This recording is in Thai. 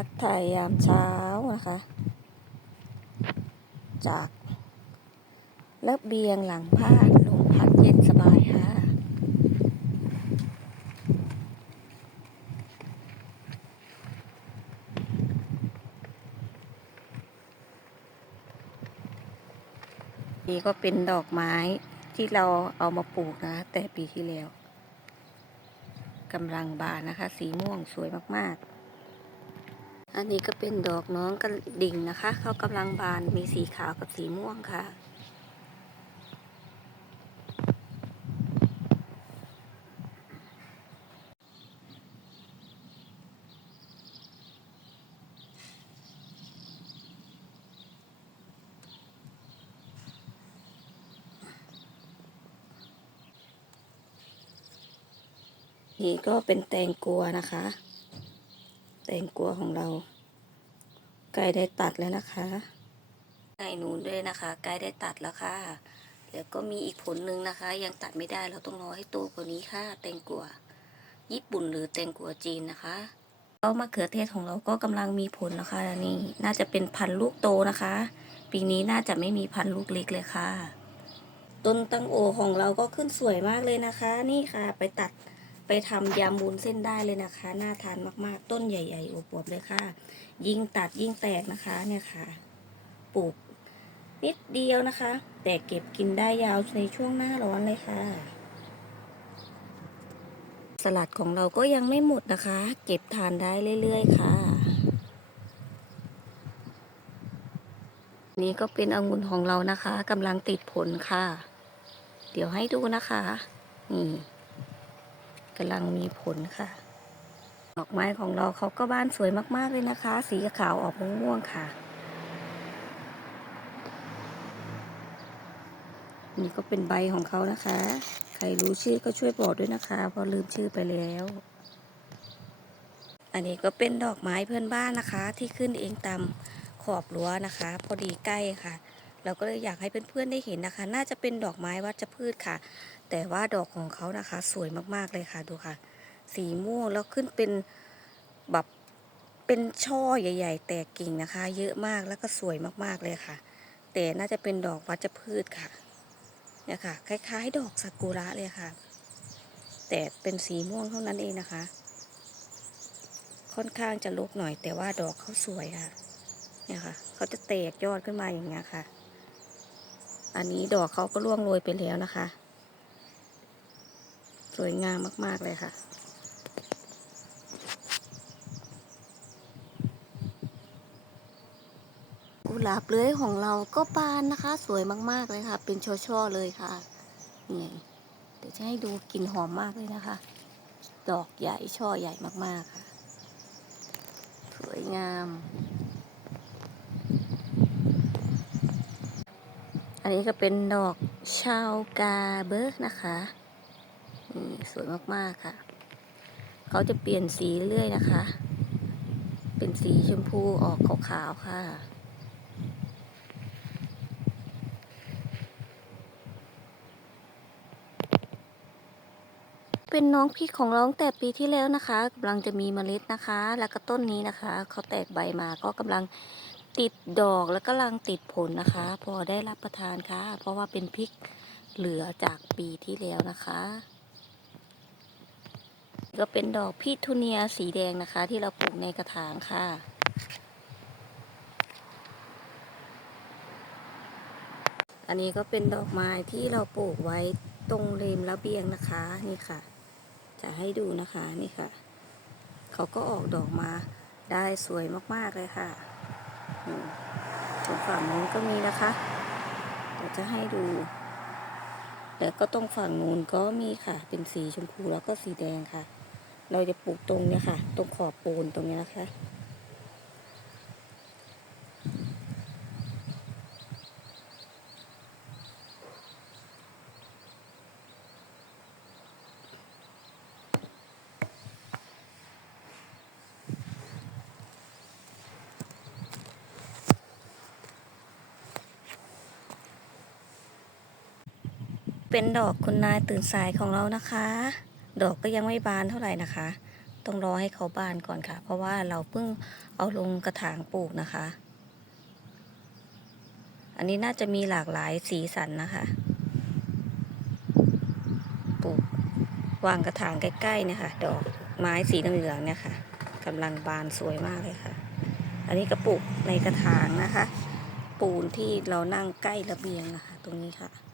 ทักทายยามเช้านะคะ จากระเบียงหลังบ้านลมพัดเย็นสบายค่ะ นี่ก็เป็นดอกไม้ที่เราเอามาปลูกนะ แต่ปีที่แล้วกำลังบานนะคะ สีม่วงสวยมาก ๆ อันนี้ก็เป็นดอกน้องกระดิ่งนะคะ เขากำลังบานมีสีขาวกับสีม่วงค่ะ นี่ก็เป็นแตงกัวนะคะ แตงกัวของเรา ใกล้ได้ตัดแล้วนะคะไก่หนูด้วยนะคะใกล้ได้ตัดแล้วค่ะ แล้วก็มีอีกผลหนึ่งนะคะ ยังตัดไม่ได้เราต้องรอให้โตกว่านี้ค่ะ แตงกัวญี่ปุ่นหรือแตงกัวจีนนะคะก็มะเขือเทศของเราก็กำลังมีผลนะคะนี่น่าจะเป็นพันธุ์ลูกโตนะคะ ปีนี้น่าจะไม่มีพันธุ์ลูกเล็กเลยค่ะ ต้นตังโอของเราก็ขึ้นสวยมากเลยนะคะ นี่ค่ะ ไปตัด ไปทำยำบุญเส้นได้เลยนะคะ น่าทานมากๆ ต้นใหญ่ๆอวบๆเลยค่ะ ยิ่งตัดยิ่งแตกนะคะ เนี่ยค่ะ ปลูกนิดเดียวนะคะ แต่เก็บกินได้ยาวในช่วงหน้าร้อนเลยค่ะ สลัดของเราก็ยังไม่หมดนะคะ เก็บทานได้เรื่อยๆค่ะ นี่ก็เป็นองุ่นของเรานะคะกำลังติดผลค่ะ เดี๋ยวให้ดูนะคะ นี่ กำลังมีผลค่ะ ดอกไม้ของเราเขาก็บ้านสวยมากๆเลยนะคะ สีขาวออกม่วงๆค่ะ นี่ก็เป็นใบของเขานะคะ ใครรู้ชื่อก็ช่วยบอกด้วยนะคะเพราะลืมชื่อไปแล้ว อันนี้ก็เป็นดอกไม้เพื่อนบ้านนะคะ ที่ขึ้นเองตามขอบรั้วนะคะ พอดีใกล้ค่ะ เราก็เลยอยากให้เพื่อนๆได้เห็นนะคะ น่าจะเป็นดอกไม้วัชพืชค่ะ แต่ว่าดอกของเขานะคะ สวยมากๆเลยค่ะดูค่ะ สีม่วงแล้วขึ้นเป็นแบบเป็นช่อใหญ่ ๆ แตกกิ่งนะคะ เยอะมากแล้วก็สวยมากๆเลยค่ะ แต่น่าจะเป็นดอกวัชพืชค่ะเนี่ยค่ะ คล้าย ๆ ดอกซากุระเลยค่ะ แต่เป็นสีม่วงเท่านั้นเองนะคะ ค่อนข้างจะลกหน่อยแต่ว่าดอกเขาสวยค่ะเนี่ยค่ะ เขาจะแตกยอดขึ้นมาอย่างเงี้ยค่ะ อันนี้ดอกเขาก็ร่วงโรยไปแล้วนะคะ สวยงามมาก ๆ เลยค่ะ กุหลาบเลื้อยของเราก็บานนะคะ สวยมาก ๆ เลยค่ะ เป็นช่อๆเลยค่ะนี่ไงเดี๋ยวจะให้ดูกลิ่นหอมมากเลยนะคะ ดอกใหญ่ช่อใหญ่มากๆค่ะ สวยงาม อันนี้ก็เป็นดอกชาวกาเบอร์นะคะนี่สวยมากๆค่ะ เขาจะเปลี่ยนสีเรื่อยนะคะ เป็นสีชมพูออกขาวๆค่ะเป็นน้องพริกของเราตั้งแต่ปีที่แล้วนะคะกำลังจะมีเมล็ดนะคะ แล้วก็ต้นนี้นะคะ เขาแตกใบมาก็กำลัง ติดดอกแล้วก็กำลังติดผลนะคะ พอได้รับประทานค่ะ เพราะว่าเป็นพริกเหลือจากปีที่แล้วนะคะ ก็เป็นดอกพีทูเนียสีแดงนะคะ ที่เราปลูกในกระถางค่ะอันนี้ก็เป็นดอกไม้ที่เราปลูกไว้ตรงริมระเบียงนะคะ นี่ค่ะ จะให้ดูนะคะนี่ค่ะ เขาก็ออกดอกมาได้สวยมากๆเลยค่ะ อืมตรงฝั่งนู้นก็มีนะคะเดี๋ยวจะให้ดู แล้วก็ตรงฝั่งนู้นก็มีค่ะ เป็นสีชมพูแล้วก็สีแดงค่ะ เราจะปลูกตรงเนี้ยค่ะ ตรงขอบปูนตรงเนี้ยนะคะ เป็นดอกคุณนายตื่นสายของเรานะคะ ดอกก็ยังไม่บานเท่าไหร่นะคะ ต้องรอให้เขาบานก่อนค่ะ เพราะว่าเราเพิ่งเอาลงกระถางปลูกนะคะ อันนี้น่าจะมีหลากหลายสีสันนะคะ ปลูกวางกระถางใกล้ๆเนี่ยค่ะ ดอกไม้สีเหลืองๆเนี่ยค่ะกำลังบานสวยมากเลยค่ะ อันนี้ก็ปลูกในกระถางนะคะ ปูนที่เรานั่งใกล้ระเบียงนะคะ ตรงนี้ค่ะ